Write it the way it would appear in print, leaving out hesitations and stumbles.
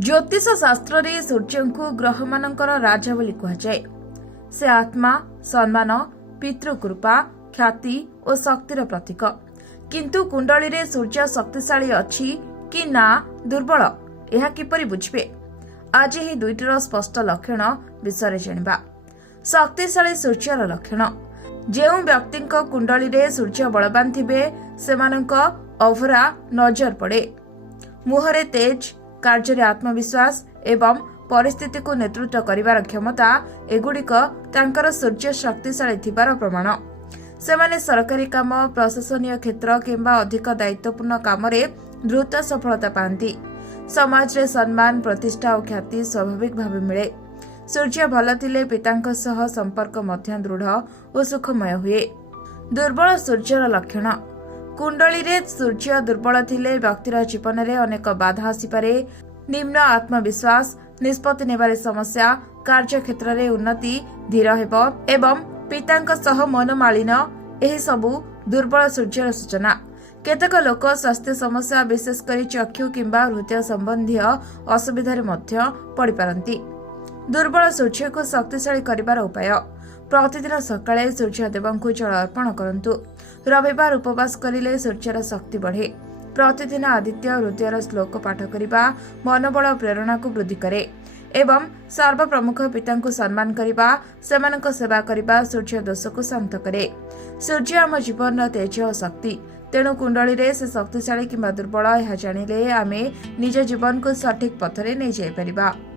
ज्योतिष शास्त्र रे सूर्य को ग्रह मानकर राजा बोली कहुए। से आत्मा, सम्मान, पितृकृपा, ख्याति और शक्तिर प्रतीक। किंतु कुंडली रे सूर्य शक्तिशाली अछि कि ना दुर्बल, यह किपरि बुझिबे? आज ही दुईटर स्पष्ट लक्षण विषय जानिबा। शक्तिशाली सूर्यर लक्षण। जो व्यक्ति कुंडली रे सूर्य बलवान थिबे सेमानक अवरा नजर पड़े। मुहरे तेज, कार्य आत्मविश्वास एवं परिस्थिति को नेतृत्व करिवार क्षमता एगुड़िक तांकर सूर्य शक्तिशाली थिबार प्रमाण। सेमाने सरकारी काम, प्रशासनीय क्षेत्र किंबा अधिक दायित्वपूर्ण काम रे द्रुत सफलता पाती। समाज रे सम्मान, प्रतिष्ठा और ख्याति स्वाभाविक भाव मिले। सूर्य भल थिले पितांक सह संपर्क मध्य दृढ़ और सुखमय हुए। दुर्बल सूर्यर लक्षण। कुंडली रे सूर्य दुर्बल थिले व्यक्तिर जीवन में अनेक बाधा आसीपारे। निम्न आत्मविश्वास, निष्पत्ति नेबारे समस्या, कार्य क्षेत्र में उन्नति धीर हेबो एवं पितांक सह मनमालिन, एही सबु दुर्बल सूर्यर सूचना। केतक लोक स्वास्थ्य समस्या, विशेषकर चक्षु किंबा हृदय संबंधी असुविधा मध्य पड़ पारती। दुर्बल सूर्य को शक्तिशाली करिवार उपाय। प्रतिदिन सकाळे सूर्यदेव को जल अर्पण करंतु। रविवार उपवास करिले सूर्यर शक्ति बढ़े। प्रतिदिन आदित्य हृदयर श्लोक पाठ करिबा मनोबल और प्रेरणा को वृद्धि करे एवं सर्वप्रमुख पिता को सम्मान करिबा, सेमानक सेवा करिबा सूर्य दोष को शांत करे। सूर्य आम जीवन तेज और शक्ति। तेणु कुंडली रे से शक्तिशाली किंबा दुर्बल यह जानिले आमे निज जीवन को सठिक पथरे नहीं जाई परिबा।